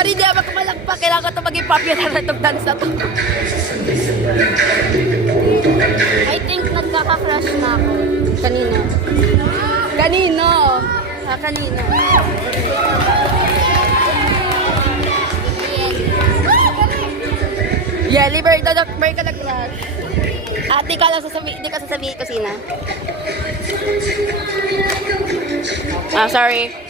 Sorry, di ako malakpak. Kailangan ko ito maging popular na itong dance na to. I think nagkaka-crush na ako. Kanina. Kanino? Kanino? Yelly Bird, Bird ka nag-crush. Ate ka lang sasabihin, hindi ka sasabihin ko sina. Sorry.